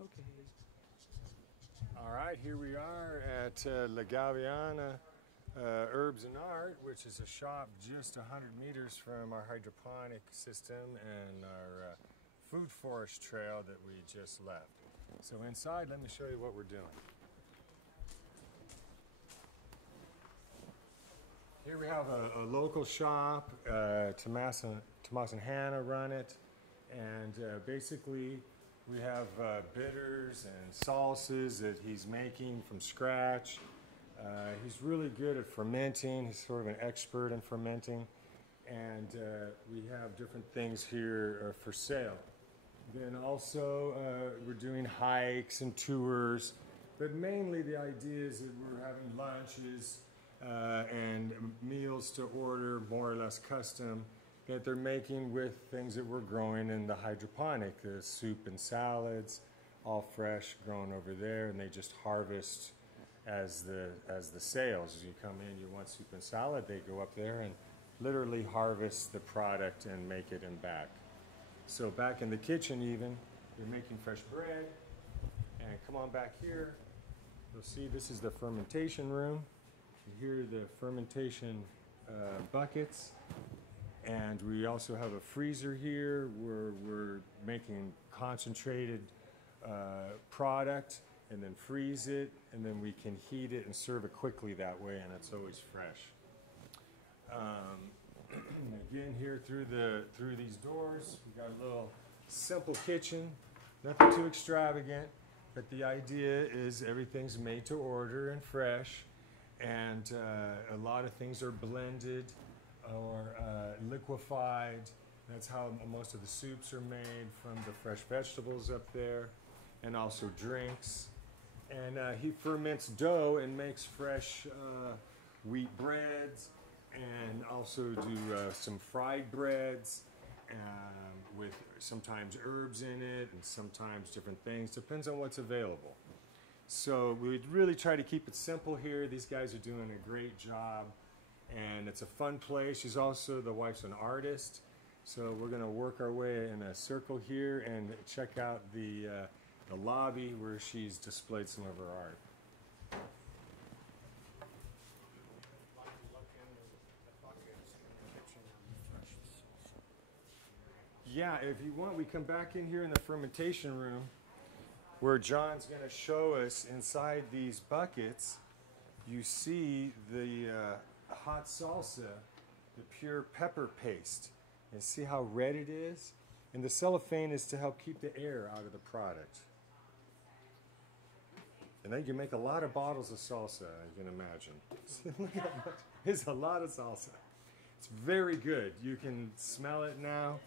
Okay. All right, here we are at La Gavilana Herbs and Art, which is a shop just 100 meters from our hydroponic system and our food forest trail that we just left. So inside, let me show you what we're doing. Here we have a local shop. Tomas and Hannah run it, and basically we have bitters and salsas that he's making from scratch. He's really good at fermenting. He's sort of an expert in fermenting, and we have different things here for sale. Then also we're doing hikes and tours, but mainly the idea is that we're having lunches and meals to order, more or less custom, that they're making with things that we're growing in the hydroponic, the soup and salads, all fresh, grown over there, and they just harvest as the sales. As you come in, you want soup and salad, they go up there and literally harvest the product and make it and back. So back in the kitchen even, you're making fresh bread, and come on back here, you'll see this is the fermentation room. Here are the fermentation buckets, and we also have a freezer here where we're making concentrated product and then freeze it, and then we can heat it and serve it quickly that way, and it's always fresh. Again, here through these doors, we got a little simple kitchen, nothing too extravagant, but the idea is everything's made to order and fresh. And a lot of things are blended or liquefied. That's how most of the soups are made, from the fresh vegetables up there, and also drinks. And he ferments dough and makes fresh wheat breads, and also do some fried breads with sometimes herbs in it and sometimes different things. Depends on what's available. So we really try to keep it simple here. These guys are doing a great job, and it's a fun place. She's also, the wife's an artist, so we're going to work our way in a circle here and check out the lobby where she's displayed some of her art. Yeah, if you want, we come back in here in the fermentation room, where John's going to show us inside these buckets. You see the hot salsa, the pure pepper paste, and see how red it is? And the cellophane is to help keep the air out of the product. And then you make a lot of bottles of salsa, you can imagine. Look how much, it's a lot of salsa. It's very good. You can smell it now.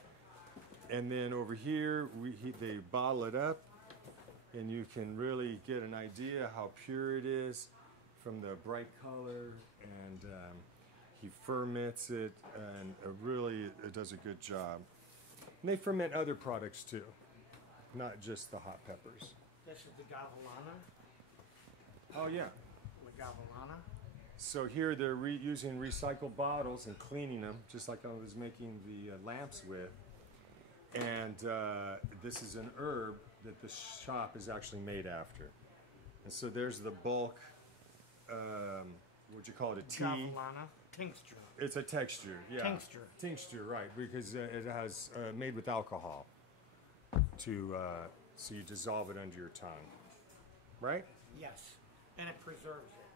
And then over here, they bottle it up, and you can really get an idea how pure it is from the bright color, and he ferments it, and it does a good job. And they ferment other products too, not just the hot peppers. This is the Gavilana. Oh yeah. The Gavilana. So here they're using recycled bottles and cleaning them, just like I was making the lamps with. And this is an herb that the shop is actually made after. And so there's the bulk, what'd you call it, a tea? Gavilana tincture. It's a texture, yeah. Tincture. Tincture, right, because it has made with alcohol to, so you dissolve it under your tongue, right? Yes, and it preserves it.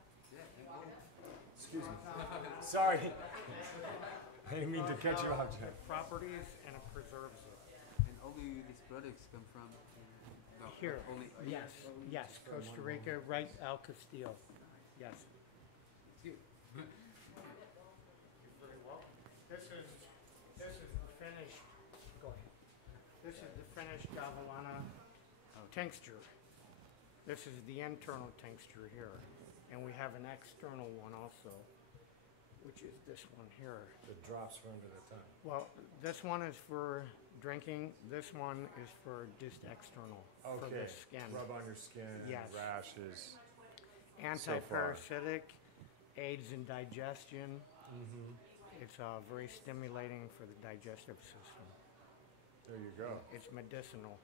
Excuse me. Sorry. I didn't mean to catch you off there. Properties, and it preserves it. And only these products come from Here, only yes, Costa Rica, right, El Castillo, yes. you. Very well. This is the finished, go ahead. This is the finished Gavilana tincture. This is the internal tincture here, and we have an external one also, which is this one here. It drops from under the tongue. Well, this one is for drinking. This one is for just external, for the skin. Rub on your skin, Yes. rashes. Anti-parasitic, aids in digestion. It's very stimulating for the digestive system. There you go. It's medicinal.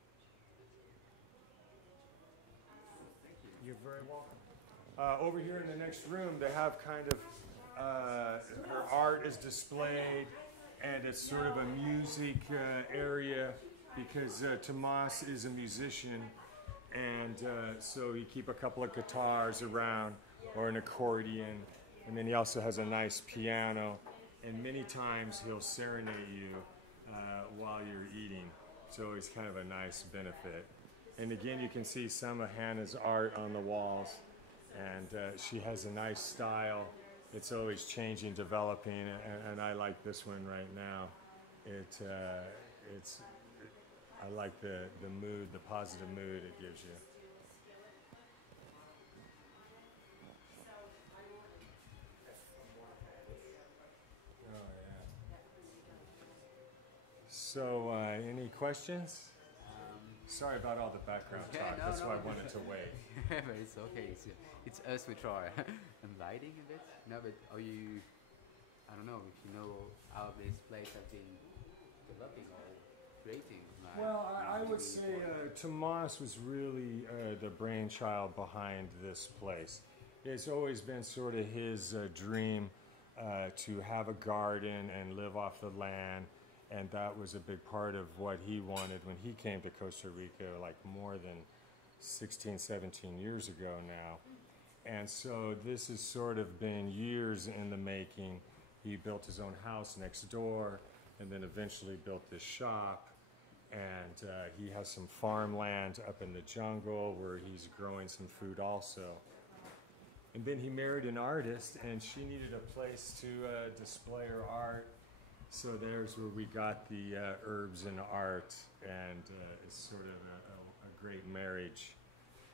You're very welcome. Over here in the next room, they have kind of her art is displayed, and it's sort of a music area because Tomas is a musician, and so you keep a couple of guitars around or an accordion, and then he also has a nice piano, and many times he'll serenade you while you're eating, so it's kind of a nice benefit. And again, you can see some of Hannah's art on the walls, and she has a nice style. It's always changing, developing, and I like this one right now. I like the mood, the positive mood it gives you. Oh yeah. So, any questions? Sorry about all the background Yeah, talk. no, That's no. why I wanted to wait. But it's okay. It's us we try. I'm lighting a bit. No, but are you? I don't know if you know how this place has been developing or creating. Like, Well, I would really say important. Tomas was really the brainchild behind this place. It's always been sort of his dream to have a garden and live off the land, and that was a big part of what he wanted when he came to Costa Rica, like more than 16, 17 years ago now. And so this has sort of been years in the making. He built his own house next door, and then eventually built this shop. And he has some farmland up in the jungle where he's growing some food also. And then he married an artist, and she needed a place to display her art. So there's where we got the herbs and art, and it's sort of a great marriage,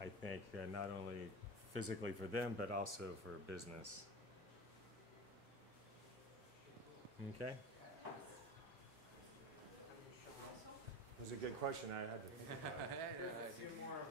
I think, not only physically for them, but also for business. Okay? It was a good question. I had to think about it. There's a few more